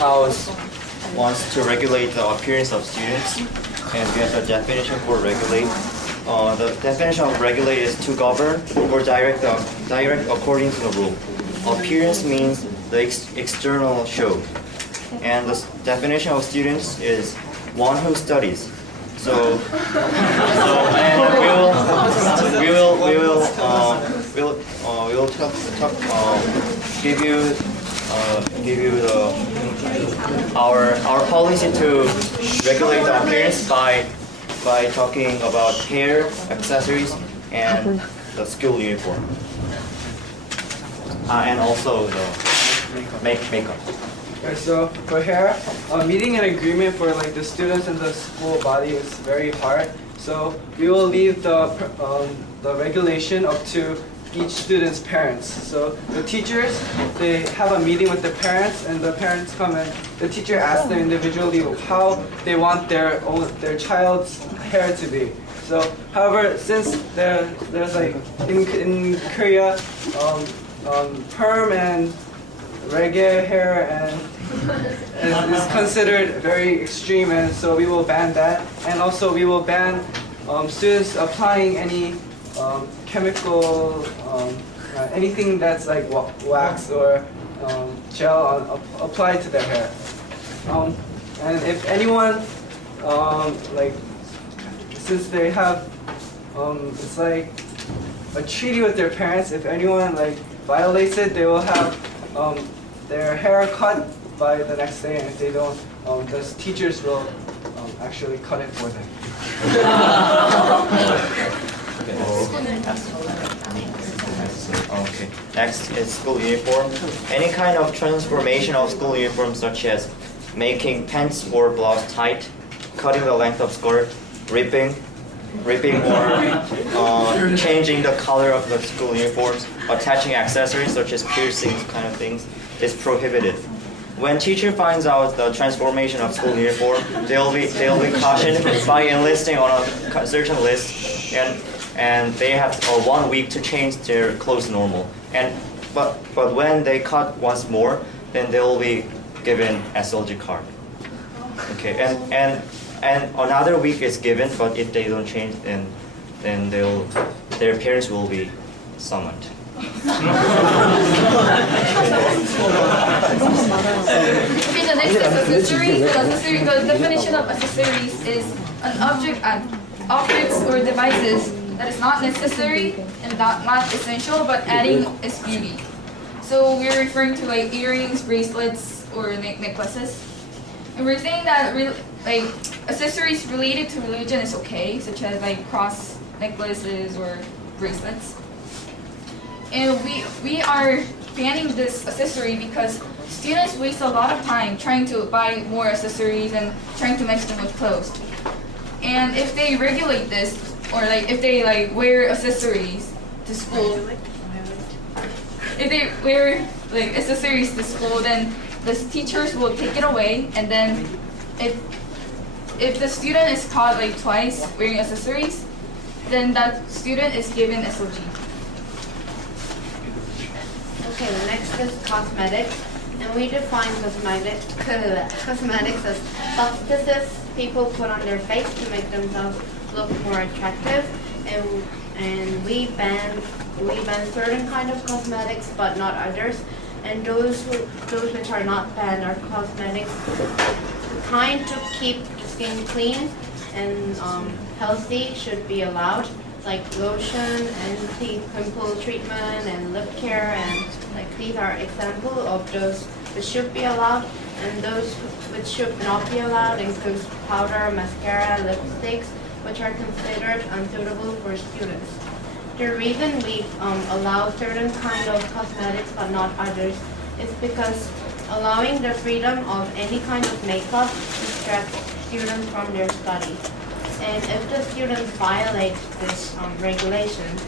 house wants to regulate the appearance of students, and we have the definition for regulate. The definition of regulate is to govern or direct according to the rule. Appearance means the external show, and the definition of students is one who studies. And give you our policy to regulate the appearance by talking about hair, accessories, and the school uniform, and also the makeup. Okay, so for hair, meeting an agreement for like the students and the school body is very hard. So we will leave the regulation up to each student's parents. So the teachers, they have a meeting with the parents, and the parents come and the teacher asks them individually how they want their child's hair to be. So, however, since there's like in Korea, perm and reggae hair and is considered very extreme, and so we will ban that. And also we will ban students applying any chemical, anything that's like wax or gel applied to their hair. And if anyone, like, since they have, it's like a treaty with their parents, if anyone like violates it, they will have their hair cut by the next day, and if they don't, the teachers will actually cut it for them. Okay. Next is school uniform. Any kind of transformation of school uniform, such as making pants or blouse tight, cutting the length of skirt, ripping or changing the color of the school uniforms, attaching accessories such as piercings, kind of things, is prohibited. When teacher finds out the transformation of school uniform, they'll be cautioned by enlisting on a certain list, and they have 1 week to change their clothes normal. But when they cut once more, then they will be given SLG card. Okay, and another week is given, but if they don't change, then their parents will be summoned. Okay, the next is accessories. The definition of accessories is an objects or devices that is not necessary and not essential, but adding its beauty. So we're referring to like earrings, bracelets, or necklaces. And we're saying that like accessories related to religion is okay, such as like cross necklaces or bracelets. And we are banning this accessory because students waste a lot of time trying to buy more accessories and trying to match them with clothes. And if they regulate this, or like if they like wear accessories to school, if they wear like accessories to school, then the teachers will take it away, and then if the student is caught like twice wearing accessories, then that student is given SOG. Okay, the next is cosmetics, and we define cosmetics as substances people put on their face to make themselves look more attractive, and we ban certain kind of cosmetics but not others, and those which are not banned are cosmetics kind to keep the skin clean and healthy should be allowed, like lotion, anti-pimple treatment, and lip care, and like these are examples of those which should be allowed, and those which should not be allowed include powder, mascara, lipsticks, which are considered unsuitable for students. The reason we allow certain kind of cosmetics but not others is because allowing the freedom of any kind of makeup distracts students from their study. And if the students violate this regulation,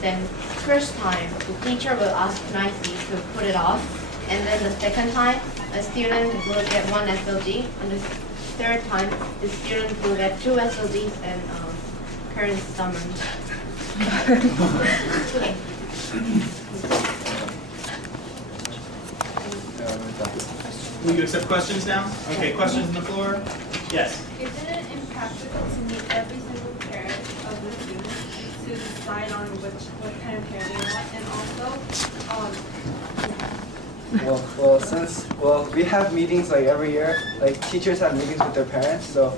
then first time the teacher will ask nicely to put it off, and then the second time a student will get 1 SLG, and the third time the student will get 2 SLGs and current summons. Will you accept questions now? Okay, questions on the floor? Yes. Isn't it impractical to meet every single parent of the student to decide on what kind of hair they want? And also, Well, we have meetings like every year. Like teachers have meetings with their parents, so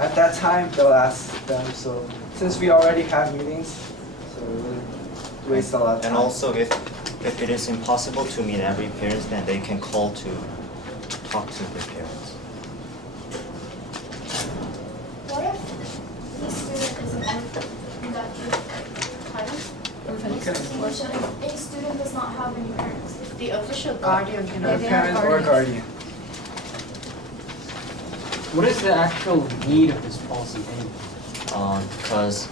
at that time they'll ask them. So since we already have meetings, so we wouldn't waste a lot of time. And also, if it is impossible to meet every parent, then they can call to talk to their parents. What if the student isn't on that title? Or should a student does not have any parents? The official guardian can Their parent or guardian. What is the actual need of this policy anyway? Because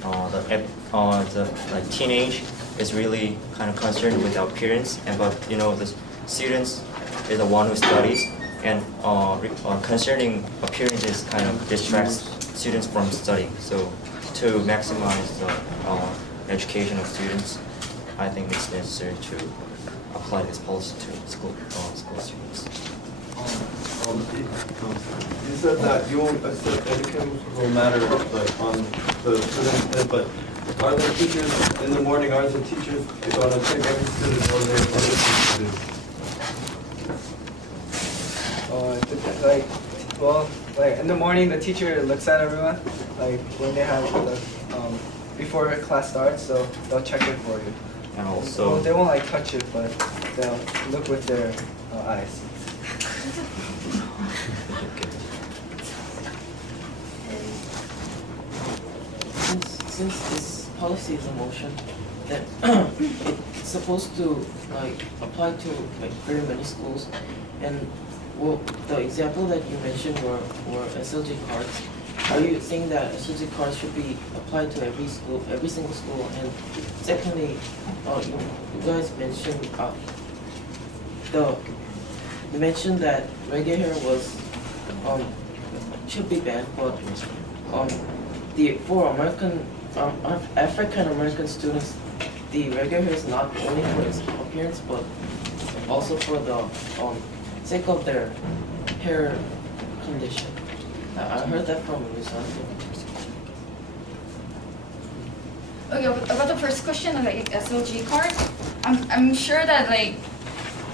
the like teenage is really kind of concerned with our appearance, and but the students is the one who studies, and concerning appearances kind of distracts students from studying. So to maximize the education of students, I think it's necessary to apply this policy to school students. You said that you won't accept any chemical matter like on the student, but are there teachers in the morning? Are the teachers going to take every student or their other teachers? Like in the morning, the teacher looks at everyone, like when they have before class starts, so they'll check it for you. And also, They won't like touch it, but they'll look with their eyes. Since this policy is a motion, then it's supposed to like apply to like very many schools, and well, the example that you mentioned were SLG cards. Are you saying that SLG cards should be applied to every school, every single school? And secondly, you guys mentioned you mentioned that regular hair was should be banned, but for African American students, the regular hair is not only for its appearance, but also for the sake of their hair condition. I heard that from Ms. Okay, about the first question, like SLG card, I'm sure that like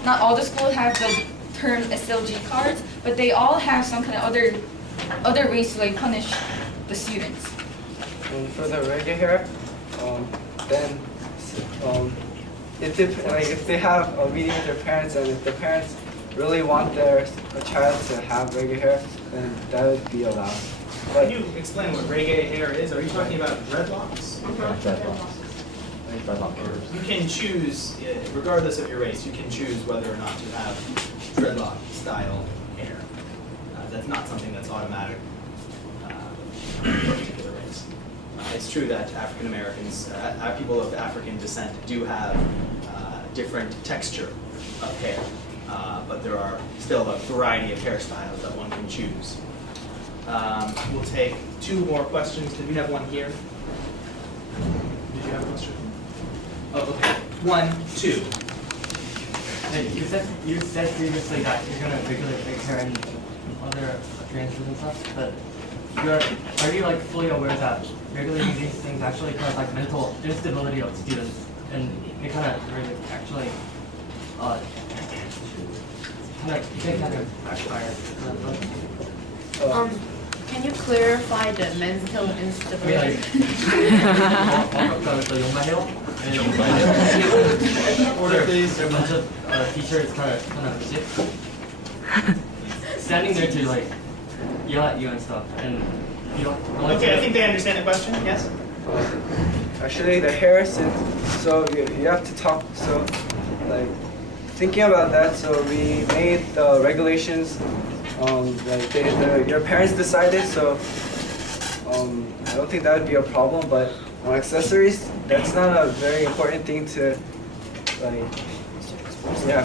not all the schools have the term SLG cards, but they all have some kind of other ways to like punish the students. And for the regular hair, then if they have a meeting with their parents, and if the parents really want their child to have regular hair, then that would be allowed. But Can you explain what reggae hair is? Are you talking about dreadlocks? You can choose, regardless of your race, you can choose whether or not to have dreadlock style hair. That's not something that's automatic for a particular race. It's true that African Americans, people of African descent, do have different texture of hair, but there are still a variety of hairstyles that one can choose. We'll take two more questions. Did we have one here? Did you have a question? Oh, okay. 1, 2. You said previously that you're gonna regulate big hair and other appearances and stuff, but are you like fully aware that regulating these things actually cause like mental instability of students, and it kind of really actually kind of backfire? Can you clarify the mental instability? Order, please. There are a bunch of teachers kind of standing there to like yell at you and stuff, and you don't. Okay, I think they understand the question. Yes. actually, the hair, so you have to talk. So, like thinking about that, so we made the regulations. Like your parents decided, so I don't think that would be a problem. But on accessories, that's not a very important thing to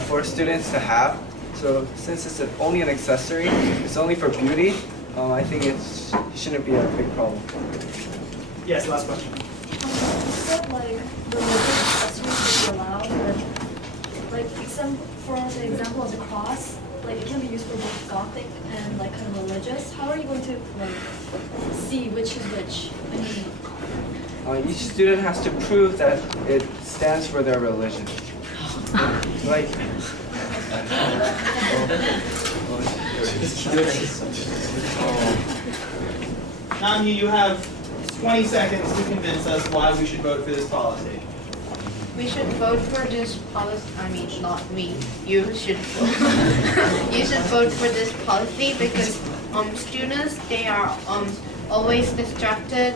for students to have. So since it's only an accessory, it's only for beauty. I think it shouldn't be a big problem. Yes, last question. You said like the religious accessories should be allowed, but like except for the example of the cross, like it can be used for both Gothic and like kind of religious. How are you going to like see which is which? I mean, Each student has to prove that it stands for their religion. Like, Namyu, you have 20 seconds to convince us why we should vote for this policy. We should vote for this policy. I mean, not me. You should vote. You should vote for this policy because students, they are always distracted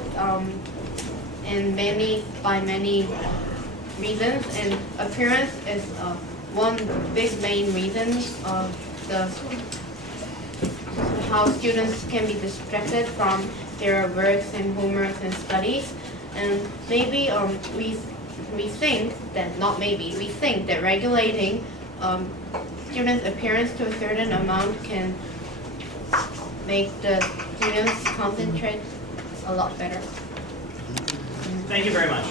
in by many reasons, and appearance is one big main reason of how students can be distracted from their works and homeworks and studies. And maybe we think that regulating students' appearance to a certain amount can make the students concentrate a lot better. Thank you very much.